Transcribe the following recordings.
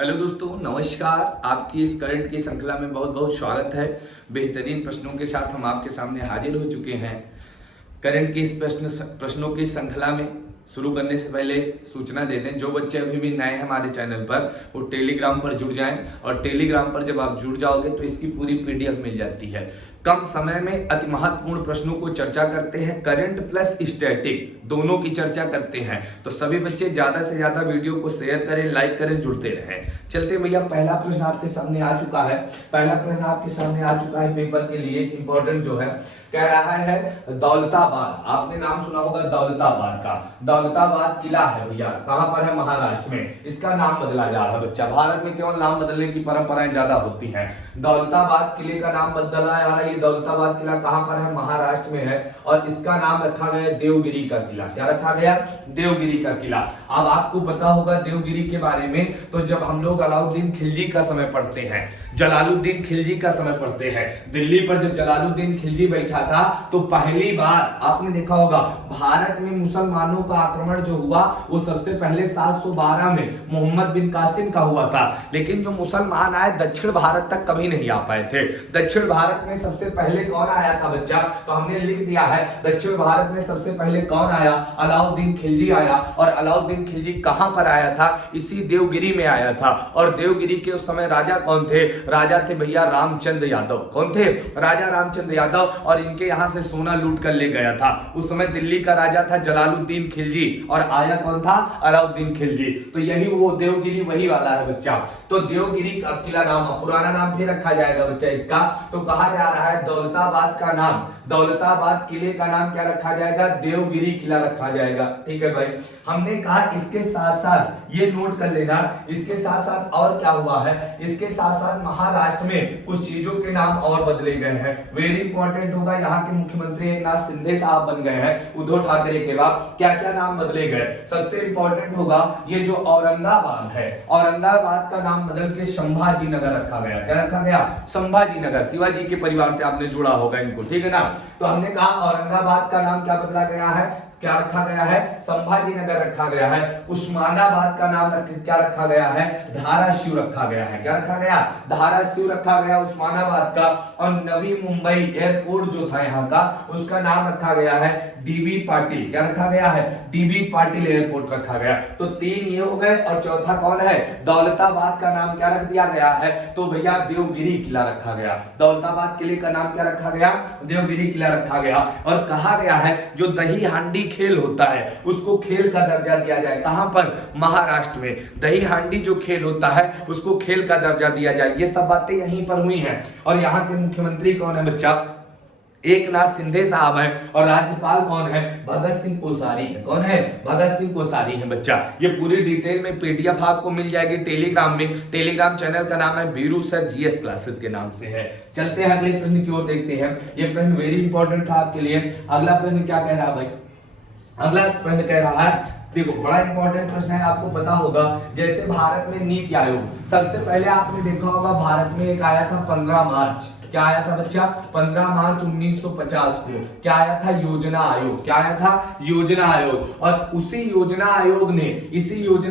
Hello दोस्तों, नमस्कार। आपकी इस करंट की श्रृंखला में बहुत बहुत स्वागत है। बेहतरीन प्रश्नों के साथ हम आपके सामने हाजिर हो चुके हैं। करंट की इस प्रश्नों की श्रृंखला में शुरू करने से पहले सूचना दे दें, जो बच्चे अभी भी नए हैं हमारे चैनल पर वो टेलीग्राम पर जुड़ जाएं, और टेलीग्राम पर जब आप जुड़ जाओगे तो इसकी पूरी पीडीएफ मिल जाती है। कम समय में अति महत्वपूर्ण प्रश्नों को चर्चा करते हैं, करंट प्लस स्टैटिक दोनों की चर्चा करते हैं। तो सभी बच्चे ज्यादा से ज्यादा वीडियो को शेयर करें, लाइक करें, जुड़ते रहें। चलते भैया, पहला प्रश्न आपके सामने आ चुका है। पेपर के लिए इंपॉर्टेंट जो है, कह रहा है दौलताबाद। आपने नाम सुना होगा दौलताबाद का। दौलताबाद किला है भैया, कहां पर है? महाराष्ट्र में। इसका नाम बदला जा रहा है बच्चा। भारत में केवल नाम बदलने की परंपराएं ज्यादा होती हैं। दौलताबाद किले का नाम बदला जा रहा है। ये दौलताबाद किला कहां पर है? महाराष्ट्र में है, और इसका नाम रखा गया देवगिरी का किला। क्या रखा गया? देवगिरी का किला। अब आपको पता होगा देवगिरी के बारे में, तो जब हम लोग अलाउद्दीन खिलजी का समय पढ़ते हैं, जलालुद्दीन खिलजी का समय पढ़ते हैं, दिल्ली पर जब जलालुद्दीन खिलजी बैठा था तो पहली बार आपने देखा होगा भारत में मुसलमानों का आक्रमण जो हुआ वो सबसे पहले 712 में मोहम्मद बिन कासिम का हुआ था। लेकिन जो मुसलमान आए दक्षिण भारत तक कभी नहीं आ पाए थे। दक्षिण भारत में सबसे पहले कौन आया था बच्चा? तो हमने लिख दिया है, दक्षिण भारत में सबसे पहले कौन आया? अलाउद्दीन खिलजी आया। और अलाउद्दीन खिलजी कहां पर आया था? इसी देवगिरी में आया था। और देवगिरी के उस समय राजा कौन थे? राजा थे भैया रामचंद्र यादव। कौन थे? राजा रामचंद्र यादव। और इनके यहां से सोना लूट कर ले गया था। उस समय दिल्ली का राजा था जलालुद्दीन खिलजी, और आया कौन था? अलाउद्दीन खिलजी। तो यही वो देवगिरी वही वाला है बच्चा। तो देवगिरी का किला नाम, पुराना नाम भी रखा जाएगा बच्चा इसका। तो कहा जा रहा है दौलताबाद का नाम, दौलताबाद किले का नाम क्या रखा जाएगा? देवगिरी किला रखा जाएगा। ठीक है भाई। हमने कहा इसके साथ साथ ये नोट कर लेना, इसके साथ साथ और क्या हुआ है? इसके साथ साथ महाराष्ट्र में कुछ चीजों के नाम और बदले गए हैं। वेरी इंपॉर्टेंट होगा, यहाँ के मुख्यमंत्री एकनाथ शिंदे साहब बन गए हैं उद्धव ठाकरे के बाद। क्या क्या नाम बदले गए? सबसे इंपॉर्टेंट होगा ये जो औरंगाबाद है, औरंगाबाद का नाम बदल के संभाजी नगर रखा गया। क्या रखा गया? संभाजी नगर। शिवाजी के परिवार से आपने जुड़ा होगा इनको, ठीक है ना। तो हमने कहा औरंगाबाद का नाम क्या बदला गया है? क्या रखा गया है? संभाजी नगर रखा गया है। उस्मानाबाद का नाम क्या रखा गया है? धाराशिव रखा गया है। क्या रखा गया? धाराशिव रखा गया उस्मानाबाद का। और नवी मुंबई एयरपोर्ट जो था यहाँ का, उसका नाम रखा गया है डीबी पाटिल। क्या रखा गया है? डीबी पाटिल एयरपोर्ट रखा गया। तो तीन ये हो गए, और चौथा कौन है? दौलताबाद का नाम क्या रख दिया गया है? तो भैया देवगिरी किला रखा गया। दौलताबाद किले का नाम क्या रखा गया? देवगिरी किला रखा गया। और कहा गया है जो दही हांडी खेल होता है उसको खेल का दर्जा दिया जाए। कहां पर? महाराष्ट्र में। दही हांडी जो खेल होता है उसको खेल का दर्जा दिया जाए। ये सब बातें यहीं पर हुई हैं। और यहाँ के मुख्यमंत्री कौन है बच्चा? एकनाथ शिंदे साहब है। और राज्यपाल कौन है? भगत सिंह कोश्यारी है। कौन है? भगत सिंह कोश्यारी है बच्चा। ये पूरी डिटेल में पीडीएफ आपको मिल जाएगी टेलीग्राम में। टेलीग्राम चैनल का नाम है बीरू सर जीएस क्लासेस के नाम से है। चलते हैं अगले प्रश्न की ओर, देखते हैं। ये प्रश्न वेरी इंपॉर्टेंट था आपके लिए। अगला प्रश्न क्या कह रहा है भाई? अगला प्रश्न कह रहा है, देखो बड़ा इंपॉर्टेंट प्रश्न है, आपको पता होगा। जैसे भारत में नीति आयोग, सबसे पहले आपने देखा होगा भारत में एक आया था 15 मार्च। क्या आया था बच्चा? 15 मार्च 1950 को क्या आया था? योजना आयोग। क्या आया था? योजना आयोग। और इसी योजना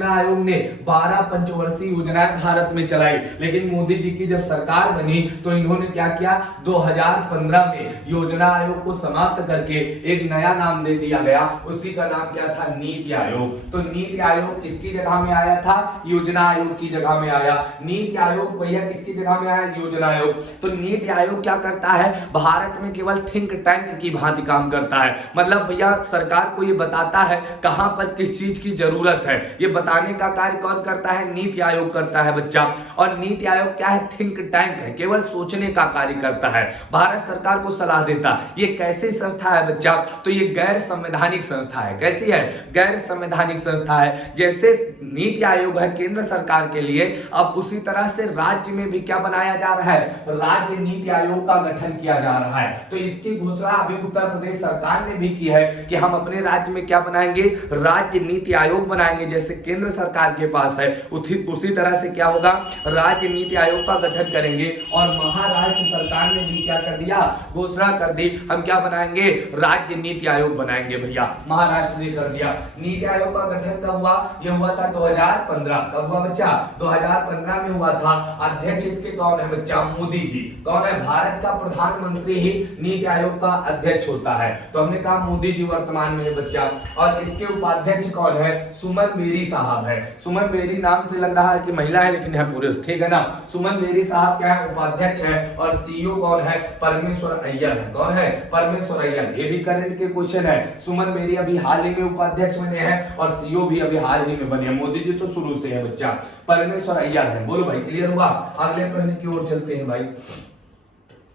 आयोग ने 12 पंचवर्षीय योजनाएं भारत में चलाई। लेकिन मोदी जी की जब सरकार बनी तो इन्होंने क्या किया? 2015 में योजना आयोग को समाप्त करके एक नया नाम दे दिया गया। उसी का नाम क्या था? नीति आयोग। तो नीति आयोग किसकी जगह में आया था? योजना आयोग की जगह में आया। नीति आयोग भैया किसकी जगह में आया? योजना आयोग। तो नीति आयोग क्या करता है? भारत में केवल थिंक टैंक की भांति काम करता है। मतलब भैया सरकार को ये बताता है कहां पर किस चीज की जरूरत है। ये बताने का कार्य कौन करता है? नीति आयोग करता है बच्चा। और नीति आयोग क्या है? थिंक टैंक है, केवल सोचने का कार्य करता है, भारत सरकार को सलाह देता। ये कैसी संस्था है बच्चा? तो ये गैर संवैधानिक संस्था है। कैसी है? गैर संवैधानिक संस्था है। जैसे नीति आयोग है केंद्र सरकार के लिए, अब उसी तरह से राज्य में भी क्या बनाया जा रहा है? राज्य नीति नीति आयोग का गठन किया जा रहा है। तो इसकी घोषणा अभी उत्तर प्रदेश सरकार ने भी की है कि हम अपने राज्य में क्या बनाएंगे, राज्य नीति आयोग बनाएंगे। जैसे केंद्र सरकार के पास है उसी तरह से क्या होगा, राज्य नीति आयोग का गठन करेंगे। और महाराष्ट्र सरकार ने भी क्या कर दिया, घोषणा कर दी, हम क्या बनाएंगे, राज्य नीति आयोग बनाएंगे भैया। महाराष्ट्र ने कर दिया। नीति आयोग का गठन कब हुआ, यह हुआ था 2015। कब हुआ बच्चा, 2015 में हुआ था। अध्यक्ष इसके कौन है बच्चा, मोदी जी। कौन है, भारत का प्रधानमंत्री ही नीति आयोग का अध्यक्ष होता है। तो हमने कहा मोदी जी वर्तमान में है बच्चा। और इसके उपाध्यक्ष कौन है, सुमन बेरी साहब है। सुमन बेरी नाम से लग रहा है कि महिला है, लेकिन है पुरुष, ठीक है ना। सुमन बेरी साहब क्या है, उपाध्यक्ष है। और सीईओ कौन है, परमेश्वर अय्यर है। कौन है, परमेश्वर अय्यर। ये भी करंट के क्वेश्चन है। सुमन बेरी अभी हाल ही में उपाध्यक्ष बने हैं और सीईओ भी अभी हाल ही में बने हैं। मोदी जी तो शुरू से है बच्चा, परमेश्वर अय्यर है। बोलो भाई, क्लियर हुआ। अगले प्रश्न की ओर चलते हैं भाई।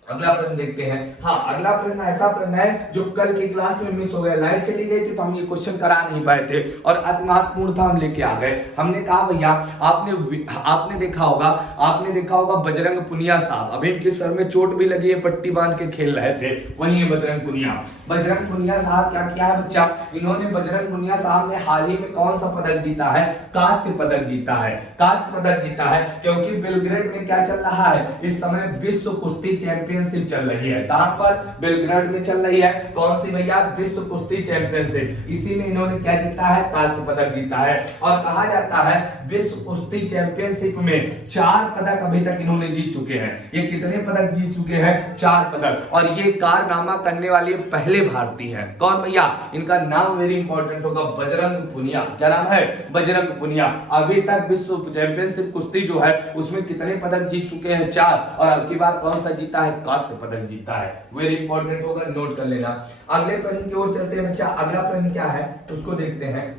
अगला प्रश्न देखते हैं। हाँ, अगला प्रश्न ऐसा प्रश्न है जो कल की क्लास में मिस हो गया, लाइट चली गई थी तो हम ये क्वेश्चन करा नहीं पाए थे और अति महत्वपूर्ण था, हम लेके आ गए। हमने कहा भैया आपने देखा होगा बजरंग पुनिया साहब, अभी इनके सर में चोट भी लगी है, पट्टी बांध के खेल रहे थे, वही है बजरंग पुनिया। बजरंग पुनिया साहब क्या किया है बच्चा, इन्होंने बजरंग पुनिया साहब ने हाल ही में कौन सा पदक जीता है, कांस्य पदक जीता है। कांस्य पदक जीता है क्योंकि बेलग्रेड में क्या चल रहा है, इस समय विश्व कुश्ती चैंपियनशिप चल रही है। कहां पर, बेलग्रेड में चल रही है। कौन सी भैया, विश्व कुश्ती चैंपियनशिप। इसी में इन्होंने क्या जीता है, कांस्य पदक जीता है। और कहा जाता है विश्व कुश्ती चैंपियनशिप में 4 पदक अभी तक इन्होंने जीत चुके हैं। ये कितने पदक जीत चुके हैं, 4 पदक। और ये कारनामा करने वाले पहले भारतीय हैं। कौन भैया, इनका नाम वेरी इंपॉर्टेंट होगा, बजरंग पुनिया। क्या नाम है, बजरंग पुनिया। अभी तक विश्व चैंपियनशिप कुश्ती जो है उसमें कितने पदक जीत चुके हैं, 4। और अब की बार कौन सा जीता है, कांस्य पदक जीता है। वेरी इंपॉर्टेंट होगा, नोट कर लेना। अगले प्रश्न की ओर चलते हैं बच्चा। अगला प्रश्न क्या है उसको देखते हैं।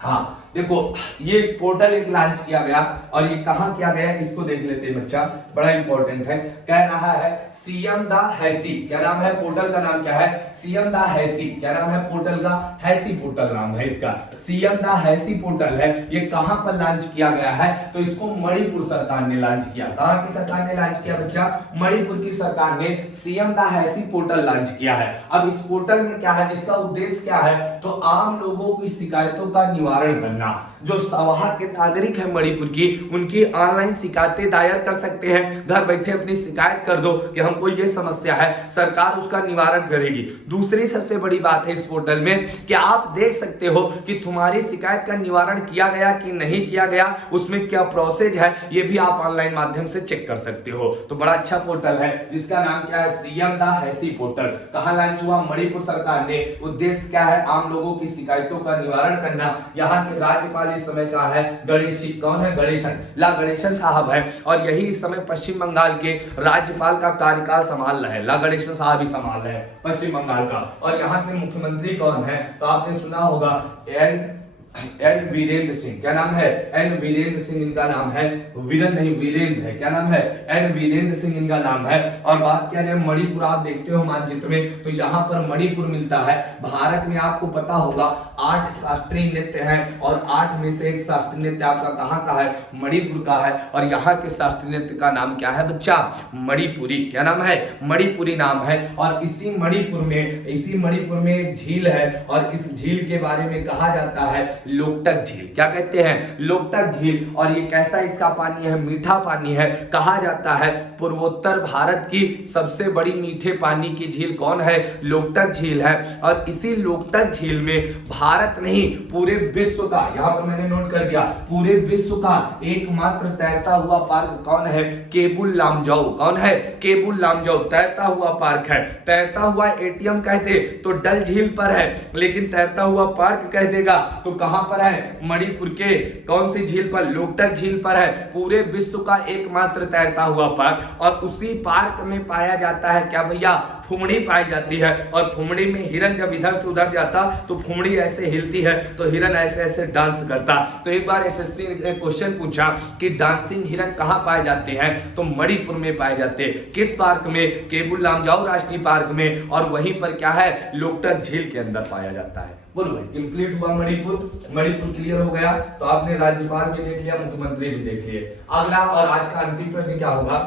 हाँ देखो, ये पोर्टल एक लॉन्च किया गया और ये कहां किया गया इसको देख लेते हैं बच्चा, बड़ा इंपॉर्टेंट है। कह रहा है सीएम द हैसी, क्या नाम है, पोर्टल का नाम क्या है, सीएम द हैसी। क्या नाम है पोर्टल का, हैसी पोर्टल नाम है इसका, सीएम द हैसी पोर्टल है। ये कहां पर लॉन्च किया गया है, तो इसको मणिपुर सरकार ने लॉन्च किया। कहां की सरकार ने लॉन्च किया बच्चा, मणिपुर की सरकार ने सीएम द हैसी पोर्टल लॉन्च किया है। अब इस पोर्टल में क्या है, इसका उद्देश्य क्या है, तो आम लोगों की शिकायतों का निवारण करना। जो वहां के नागरिक हैं मणिपुर की, उनकी ऑनलाइन शिकायतें दायर कर सकते हैं। घर बैठे अपनी शिकायत कर दो कि हमको ये समस्या है, सरकार उसका निवारण करेगी। दूसरी सबसे बड़ी बात है इस पोर्टल में कि आप देख सकते हो कि तुम्हारी शिकायत का निवारण किया गया कि नहीं किया गया, उसमें क्या प्रोसेस है, ये भी आप ऑनलाइन माध्यम से चेक कर सकते हो। तो बड़ा अच्छा पोर्टल है जिसका नाम क्या है, सीएम द हैसी पोर्टल। कहां लॉन्च हुआ, मणिपुर सरकार ने। उद्देश्य क्या है, आम लोगों की शिकायतों का निवारण करना। यहाँ के राज्यपाल इस समय का है गणेश, कौन है, गणेशन, ला गणेशन साहब है। और यही इस समय पश्चिम बंगाल के राज्यपाल का कार्यकाल संभाल रहे हैं। ला गणेशन साहब ही संभाल रहे हैं पश्चिम बंगाल का। और यहाँ के मुख्यमंत्री कौन है, तो आपने सुना होगा एन वीरेंद्र सिंह। क्या नाम है, एन वीरेंद्र सिंह इनका नाम है, वीरेंद्र नहीं वीरेंद्र है। क्या नाम है, एन वीरेंद्र सिंह इनका नाम है। और बात क्या है, मणिपुर आप देखते हो मानचित्र में, तो यहाँ पर मणिपुर मिलता है। भारत में आपको पता होगा 8 शास्त्रीय नृत्य हैं और 8 में से एक शास्त्रीय नृत्य आपका कहाँ का है, मणिपुर का है। और यहाँ के शास्त्रीय नृत्य का नाम क्या है बच्चा, मणिपुरी। क्या नाम है, मणिपुरी नाम है। और इसी मणिपुर में एक झील है और इस झील के बारे में कहा जाता है लोकटक झील। क्या कहते हैं, लोकटक झील। और ये कैसा इसका पानी है, मीठा पानी है। कहा जाता है पूर्वोत्तर भारत की सबसे बड़ी मीठे पानी की झील कौन है, लोकटक झील है। और इसी लोकटक झील में भारत नहीं पूरे विश्व का, यहां पर मैंने नोट कर दिया, पूरे विश्व का एकमात्र तैरता हुआ पार्क कौन है, केबुल लामजाओ। कौन है, केबुल लामजाओ तैरता हुआ पार्क है। तैरता हुआ एटीएम कहते तो डल झील पर है, लेकिन तैरता हुआ पार्क कह देगा तो कहां पर है, मणिपुर के कौन सी झील पर, लोकटक झील पर है। पूरे विश्व का एकमात्र तैरता हुआ पार्क। और उसी पार्क में पाया जाता है क्या भैया, फुमड़ी पाई जाती है। और फुमड़ी में हिरन जब इधर से उधर जाता तो फुमड़ी ऐसे हिलती है, तो हिरन ऐसे ऐसे डांस करता। तो एक बार एसएससी ने क्वेश्चन पूछा कि डांसिंग हिरन कहां पाए जाते हैं, तो मणिपुर में पाए जाते हैं। किस पार्क में, केबुल लामजाओ राष्ट्रीय पार्क में। और वहीं पर क्या है, लोकटक झील के अंदर पाया जाता है। बोलो भाई, कंप्लीट हुआ मणिपुर क्लियर हो गया। तो आपने राज्यपाल भी देख लिया, मुख्यमंत्री भी देख लिए। अगला और आज का अंतिम प्रश्न क्या होगा,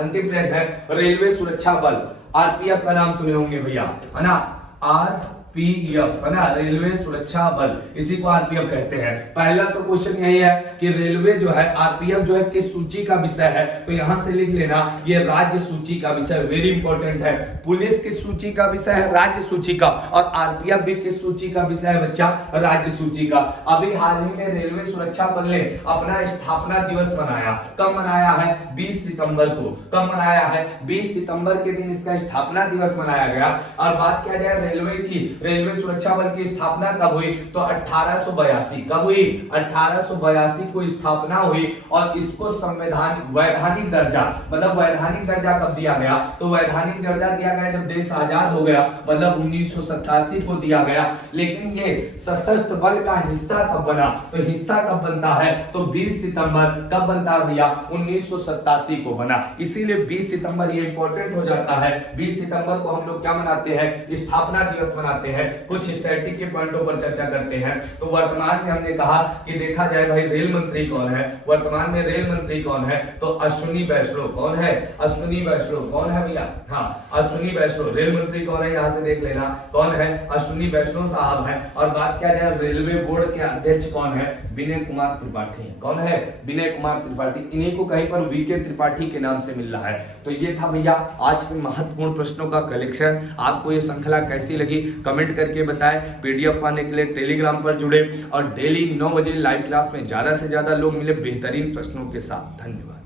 अंतिम प्रश्न है रेलवे सुरक्षा बल, आरपीएफ का नाम सुने होंगे भैया, है ना, आरपीएफ, है ना, रेलवे सुरक्षा बल, इसी को आरपीएफ कहते हैं। पहला तो क्वेश्चन यही है कि रेलवे जो है, आरपीएफ जो है किस सूची का विषय है, तो यहां से लिख लेना ये राज्य सूची का विषय, वेरी इंपॉर्टेंट है। पुलिस किस सूची का विषय है, राज्य सूची का, और आरपीएफ भी किस सूची का विषय है बच्चा, राज्य सूची का। अभी हाल ही में रेलवे सुरक्षा बल ने अपना स्थापना दिवस मनाया, कब मनाया है, 20 सितंबर को। कब मनाया है, 20 सितंबर के दिन इसका स्थापना दिवस मनाया गया। और बात किया जाए रेलवे की, रेलवे सुरक्षा बल की स्थापना कब हुई, तो 1882। कब हुई, 1882 को स्थापना हुई, और इसको संवैधानिक वैधानिक दर्जा, मतलब वैधानिक दर्जा कब दिया गया, तो वैधानिक दर्जा दिया गया जब देश आजाद हो गया, मतलब 1987 को दिया गया। लेकिन ये सशस्त्र बल का हिस्सा कब बना, तो हिस्सा कब बनता है, तो 20 सितंबर कब बनता है भैया, 1987 को बना। इसीलिए 20 सितंबर ये इंपॉर्टेंट हो जाता है। 20 सितंबर को हम लोग क्या मनाते हैं, स्थापना दिवस मनाते हैं। कुछ स्टैटिक के पॉइंटों पर चर्चा करते हैं। तो वर्तमान में हमने कहा कि देखा जाए भाई रेल मंत्री कौन है, वर्तमान में रेल मंत्री कौन है, तो अश्विनी वैष्णव। कौन है, अश्विनी वैष्णव। कौन है भैया, हाँ अश्विनी वैष्णव रेल मंत्री कौन है, यहां से देख लेना कौन है, अश्विनी वैष्णव साहब है। और बात किया जाए रेलवे बोर्ड के अध्यक्ष कौन है, विनय कुमार त्रिपाठी। कौन है, विनय कुमार त्रिपाठी। इन्हीं को कहीं पर वीके त्रिपाठी के नाम से मिल रहा है। तो ये था भैया आज के महत्वपूर्ण प्रश्नों का कलेक्शन। आपको ये श्रृंखला कैसी लगी कमेंट करके बताएं। पीडीएफ पाने के लिए टेलीग्राम पर जुड़े और डेली 9 बजे लाइव क्लास में ज्यादा से ज्यादा लोग मिले बेहतरीन प्रश्नों के साथ। धन्यवाद।